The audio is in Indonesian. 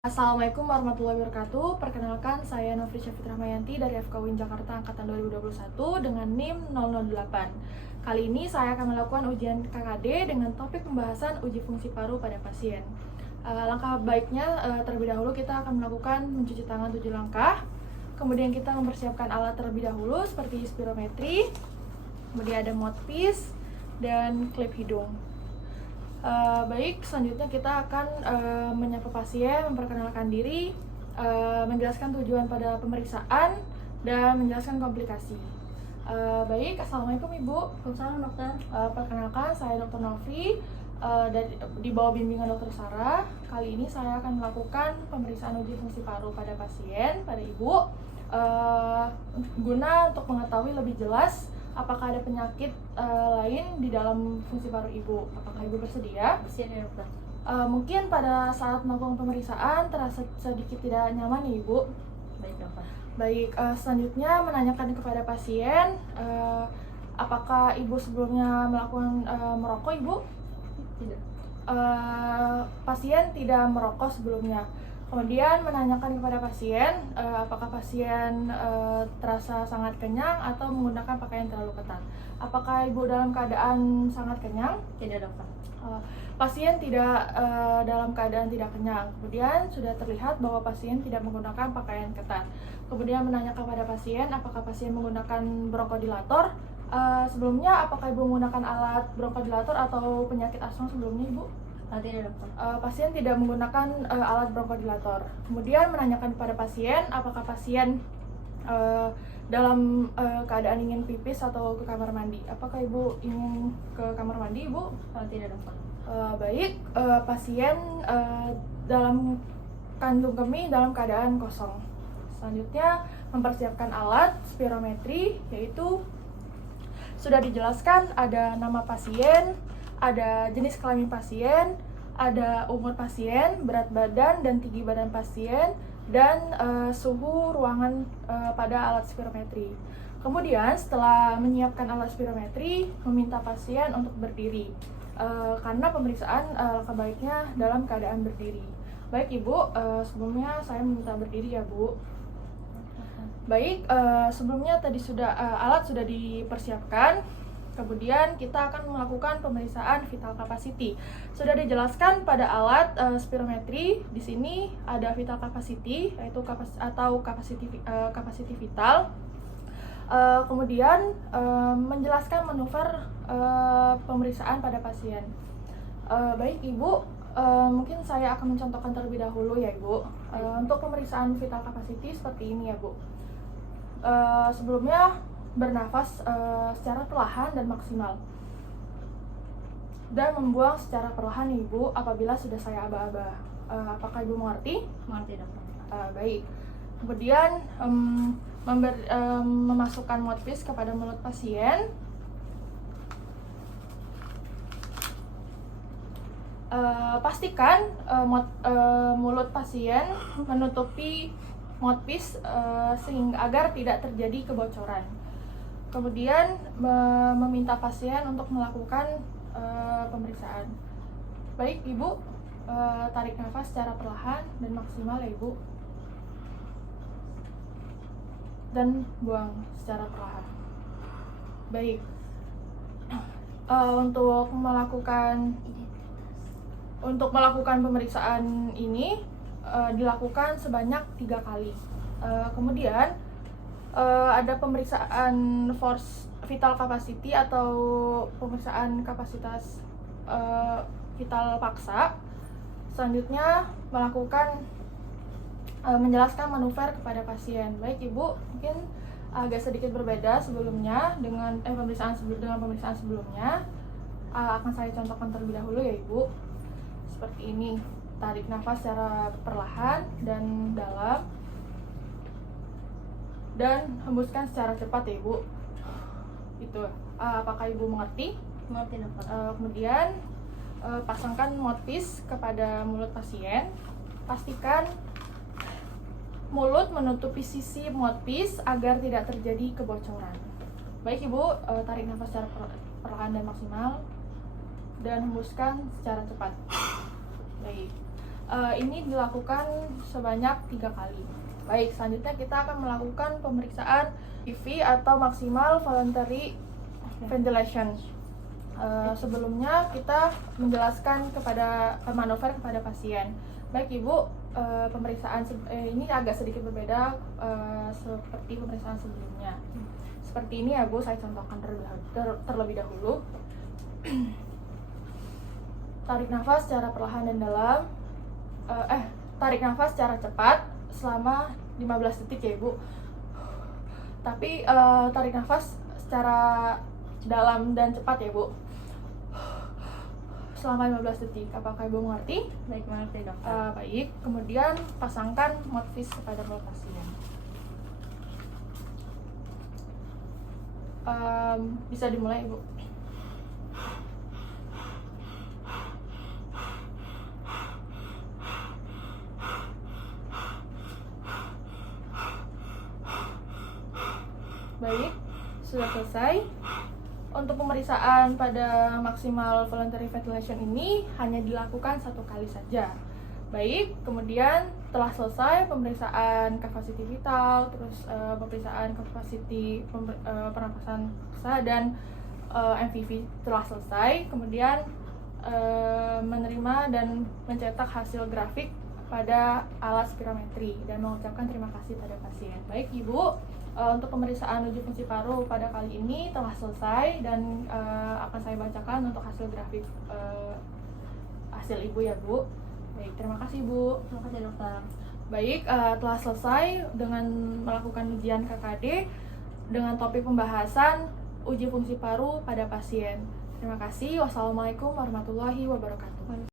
Assalamualaikum warahmatullahi wabarakatuh. Perkenalkan, saya Novri Syafit Rahmayanti dari FK UIN Jakarta Angkatan 2021 dengan NIM 008. Kali ini saya akan melakukan ujian KKD dengan topik pembahasan uji fungsi paru pada pasien. Langkah baiknya terlebih dahulu kita akan melakukan mencuci tangan 7 langkah. Kemudian kita mempersiapkan alat terlebih dahulu seperti spirometri, kemudian ada mouthpiece dan klip hidung. Baik, selanjutnya kita akan menyapa pasien, memperkenalkan diri, menjelaskan tujuan pada pemeriksaan, dan menjelaskan komplikasi. Baik, Assalamualaikum Ibu. Waalaikumsalam dokter. Perkenalkan, saya Dr. Novi, di bawah bimbingan Dr. Sarah. Kali ini saya akan melakukan pemeriksaan uji fungsi paru pada pasien, pada Ibu, guna untuk mengetahui lebih jelas apakah ada penyakit lain di dalam fungsi paru Ibu. Apakah Ibu bersedia? Bersedia ya dokter. Mungkin pada saat melakukan pemeriksaan terasa sedikit tidak nyaman ya Ibu. Baik dokter. Baik, selanjutnya menanyakan kepada pasien apakah Ibu sebelumnya melakukan merokok Ibu? Tidak. Pasien tidak merokok sebelumnya. Kemudian menanyakan kepada pasien apakah pasien terasa sangat kenyang atau menggunakan pakaian terlalu ketat. Apakah Ibu dalam keadaan sangat kenyang? Tidak dokter. Pasien tidak dalam keadaan tidak kenyang. Kemudian sudah terlihat bahwa pasien tidak menggunakan pakaian ketat. Kemudian menanyakan kepada pasien apakah pasien menggunakan bronkodilator. Sebelumnya apakah Ibu menggunakan alat bronkodilator atau penyakit asma sebelumnya Ibu? Tidak dokter. Pasien tidak menggunakan alat bronkodilator. Kemudian menanyakan kepada pasien apakah pasien dalam keadaan ingin pipis atau ke kamar mandi. Apakah Ibu ingin ke kamar mandi Ibu? Tidak dokter. Baik, pasien dalam kandung kemih dalam keadaan kosong. Selanjutnya mempersiapkan alat spirometri, yaitu sudah dijelaskan ada nama pasien, ada jenis kelamin pasien, ada umur pasien, berat badan dan tinggi badan pasien, dan suhu ruangan pada alat spirometri. Kemudian setelah menyiapkan alat spirometri, meminta pasien untuk berdiri karena pemeriksaan langkah baiknya dalam keadaan berdiri. Baik Ibu, sebelumnya saya meminta berdiri ya Bu. Baik, sebelumnya tadi alat sudah dipersiapkan. Kemudian kita akan melakukan pemeriksaan vital capacity. Sudah dijelaskan pada alat spirometri. Di sini ada vital capacity, yaitu capacity vital. Kemudian menjelaskan manuver pemeriksaan pada pasien. Baik Ibu, mungkin saya akan mencontohkan terlebih dahulu ya Ibu. Untuk pemeriksaan vital capacity seperti ini ya Bu. Sebelumnya bernafas secara perlahan dan maksimal, dan membuang secara perlahan Ibu apabila sudah saya aba-aba. Apakah Ibu mengerti? Mengerti dokter. Baik. Kemudian memasukkan mouthpiece kepada mulut pasien. Pastikan mulut pasien menutupi mouthpiece agar tidak terjadi kebocoran. Kemudian meminta pasien untuk melakukan pemeriksaan. Baik Ibu, tarik nafas secara perlahan dan maksimal ya Ibu, dan buang secara perlahan. Baik, untuk melakukan pemeriksaan ini dilakukan sebanyak 3 kali. Kemudian ada pemeriksaan force vital capacity atau pemeriksaan kapasitas vital paksa. Selanjutnya menjelaskan manuver kepada pasien. Baik Ibu, mungkin agak sedikit berbeda sebelumnya dengan pemeriksaan sebelumnya. Akan saya contohkan terlebih dahulu ya Ibu. Seperti ini. Tarik nafas secara perlahan dan dalam, dan hembuskan secara cepat ya Ibu. Itu. Apakah Ibu mengerti? Mengerti dokter. Kemudian pasangkan mouthpiece kepada mulut pasien. Pastikan mulut menutupi sisi mouthpiece agar tidak terjadi kebocoran. Baik Ibu, tarik nafas secara perlahan dan maksimal, dan hembuskan secara cepat. Baik. Ini dilakukan sebanyak 3 kali. Baik, selanjutnya kita akan melakukan pemeriksaan IV atau maksimal voluntary ventilation. Sebelumnya kita menjelaskan kepada manuver kepada pasien. Baik Ibu, pemeriksaan ini agak sedikit berbeda seperti pemeriksaan sebelumnya. Seperti ini ya Bu, saya contohkan terlebih dahulu. Tarik nafas secara perlahan dan dalam. Tarik nafas secara cepat selama 15 detik ya Ibu. Tapi tarik nafas secara dalam dan cepat ya Bu, selama 15 detik. Apakah Ibu mengerti? Baik, mengerti dokter. Baik, kemudian pasangkan mouthpiece kepada mulut pasien. Bisa dimulai Ibu. Baik, sudah selesai. Untuk pemeriksaan pada maksimal voluntary ventilation ini hanya dilakukan 1 kali saja. Baik, kemudian telah selesai pemeriksaan kapasiti vital, terus pemeriksaan kapasiti pernapasan paksa dan MVV telah selesai. Kemudian menerima dan mencetak hasil grafik pada alat spirometri dan mengucapkan terima kasih pada pasien. Baik Ibu, untuk pemeriksaan uji fungsi paru pada kali ini telah selesai dan akan saya bacakan untuk hasil grafik hasil Ibu ya Bu. Baik, terima kasih Bu. Terima kasih dokter. Baik, telah selesai dengan melakukan ujian KKD dengan topik pembahasan uji fungsi paru pada pasien. Terima kasih. Wassalamualaikum warahmatullahi wabarakatuh.